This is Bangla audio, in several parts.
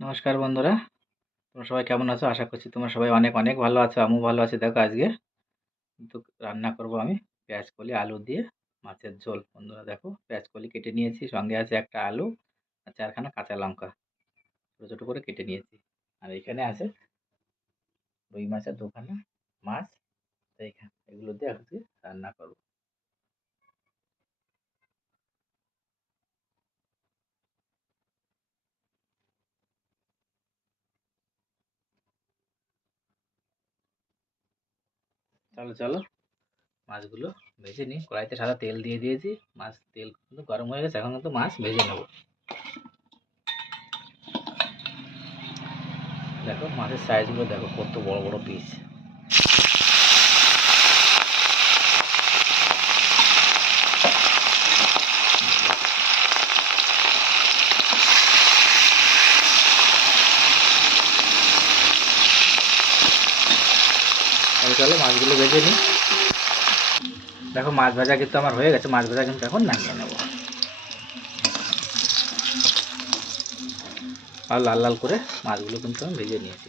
নমস্কার বন্ধুরা, তোমরা সবাই কেমন আছো? আশা করছি তোমরা সবাই অনেক অনেক ভালো আছো। আমিও ভালো আছি। দেখো আজকে কিন্তু রান্না করব আমি পেঁয়াজ কলি আলু দিয়ে মাছের ঝোল। বন্ধুরা দেখো পেঁয়াজ কলি কেটে নিয়েছি, সঙ্গে আছে একটা আলু আর চারখানা কাঁচা লঙ্কা ছোটো ছোটো করে কেটে নিয়েছি। আর এখানে আছে রুই মাছের দুখানা মাছ। তো এগুলো দিয়ে আজকে রান্না করবো। চলো চলো মাছগুলো ভেজে নিই। কড়াইতে সাদা তেল দিয়ে দিয়েছি। তেল কিন্তু গরম হয়ে গেছে, এখন কিন্তু মাছ ভেজে নেবো। দেখো মাছের সাইজগুলো দেখো কত বড় বড় পিস। চলো চলো মাছগুলো ভেজে নিই। দেখো মাছ ভাজা কিন্তু আমার হয়ে গেছে। মাছ ভাজা কিন্তু এখন নামিয়ে নেব। আর লাল লাল করে মাছগুলো কিন্তু আমি ভেজে নিয়েছি।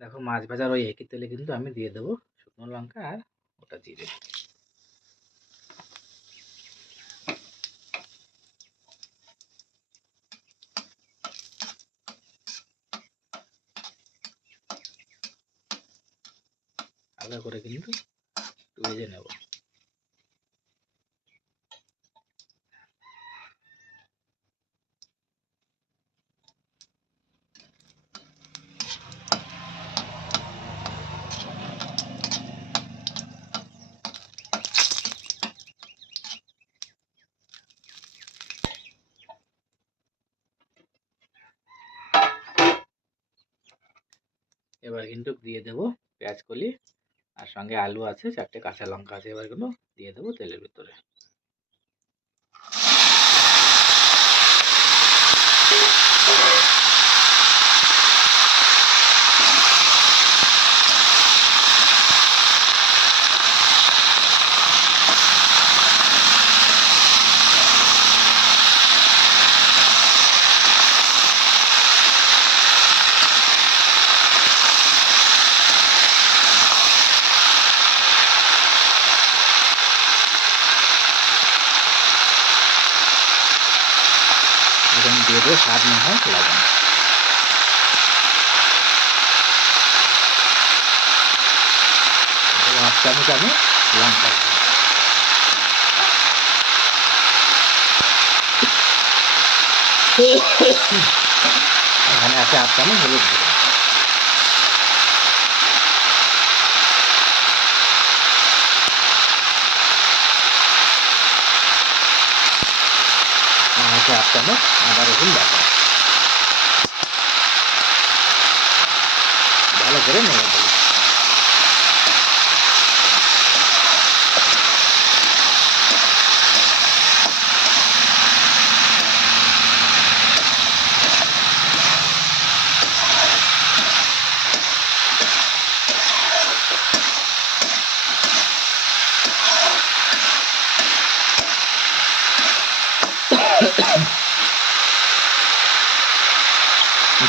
দেখো মাছ ভাজার ওই একই তেলে কিন্তু আমি দিয়ে দেবো শুকনো লঙ্কা আর ওটা জিরে। হালকা করে কিন্তু একটু ভেজে নেব। এবার কিন্তু দিয়ে দেবো পেঁয়াজ কলি আর সঙ্গে আলু আছে, চারটে কাঁচা লঙ্কা আছে। এবার কিন্তু দিয়ে দেবো তেলের ভিতরে। এখানে দিয়ে দেবো স্বাদ মতো লবণ। হাফ চামচ আমি লঙ্কা, এখানে আছে হাফ চামচ হলুদ গুঁড়ো। আর আছে হাফ চামচ আদা রসুন বাটা। ভালো করে নেড়ে দেবো।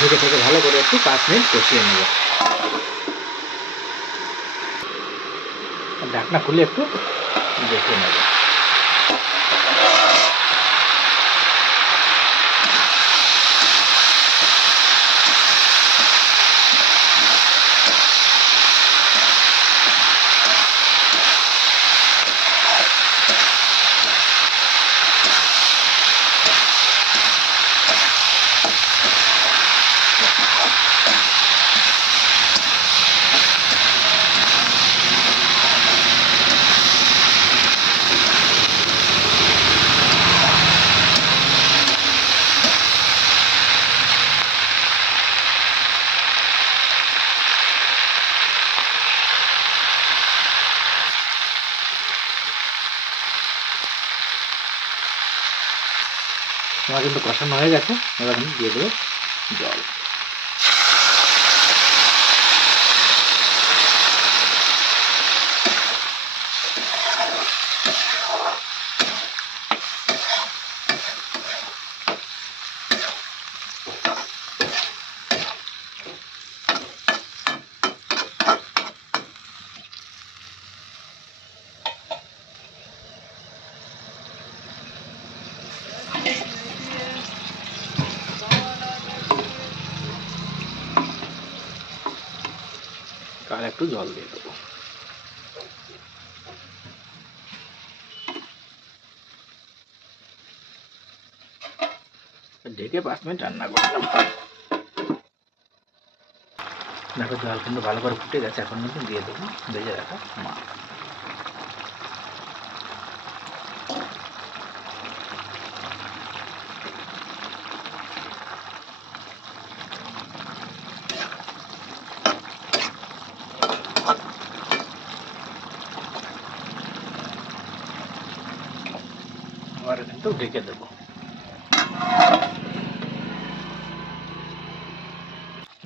ঢেকে থেকে ভালো করে একটু 5 মিনিট কষিয়ে নেব। ঢাকনা খুলে একটু দেখে নেব। আমার কিন্তু কষানো হয়ে গেছে। এবার আমি দিয়ে দেবো জল। আর একটু জল দিয়ে দেবো। ঢেকে 5 মিনিট রান্না করলাম। দেখো জল কিন্তু ভালো করে ফুটে গেছে, এখন কিন্তু দিয়ে দেবো ভেজে রাখা মাছ। আবার কিন্তু ঢেকে দেবো।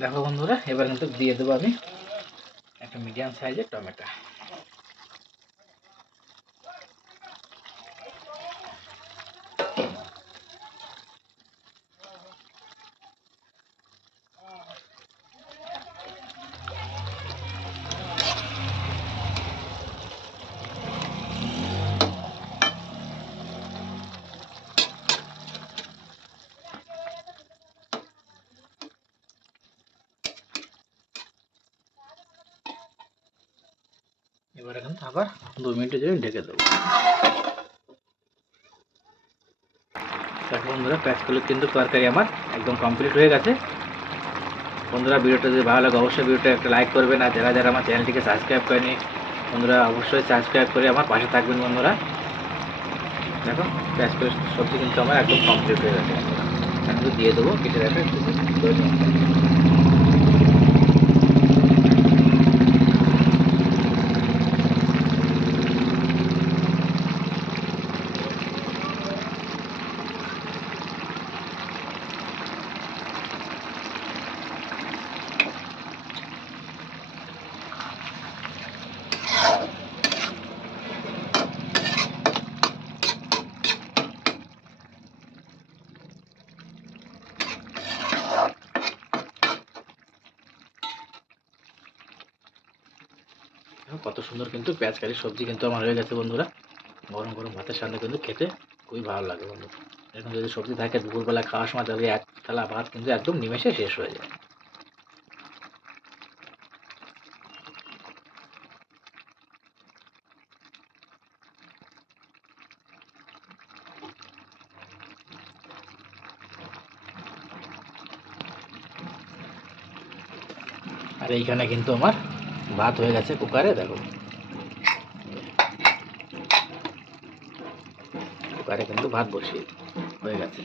দেখো বন্ধুরা, এবার কিন্তু দিয়ে দেবো আমি একটা মিডিয়াম সাইজের টমেটো। এবার এখন আবার 2 মিনিটের জন্য ঢেকে দেবো। দেখো বন্ধুরা, পেঁয়াজকলি কিন্তু তরকারি আমার একদম কমপ্লিট হয়ে গেছে। বন্ধুরা, ভিডিওটা যদি ভালো লাগে অবশ্যই ভিডিওটা একটা লাইক করবেন, আর যারা যারা আমার চ্যানেলটিকে সাবস্ক্রাইব করেনি বন্ধুরা অবশ্যই সাবস্ক্রাইব করে আমার পাশে থাকবেন। বন্ধুরা দেখো, পেঁয়াজকলি সবজি কিন্তু আমার একদম কমপ্লিট হয়ে গেছে। বন্ধুরা এখন দিয়ে দেবো কেটে রাখা কত সুন্দর কিন্তু পেঁয়াজ কারি সবজি কিন্তু আমার হয়ে গেছে। বন্ধুরা গরম গরম ভাতের সামনে কিন্তু খেতে খুবই ভালো লাগে। বন্ধু এখন যদি সবজি থাকে দুপুরবেলা খাওয়ার সময় তাহলে এক থালা ভাত কিন্তু একদম নিমেষে শেষ হয়ে যায়। আর এইখানে কিন্তু আমার ভাত হয়ে গেছে কুকারে। দেখো কুকারে কিন্তু ভাত বসিয়ে হয়ে গেছে।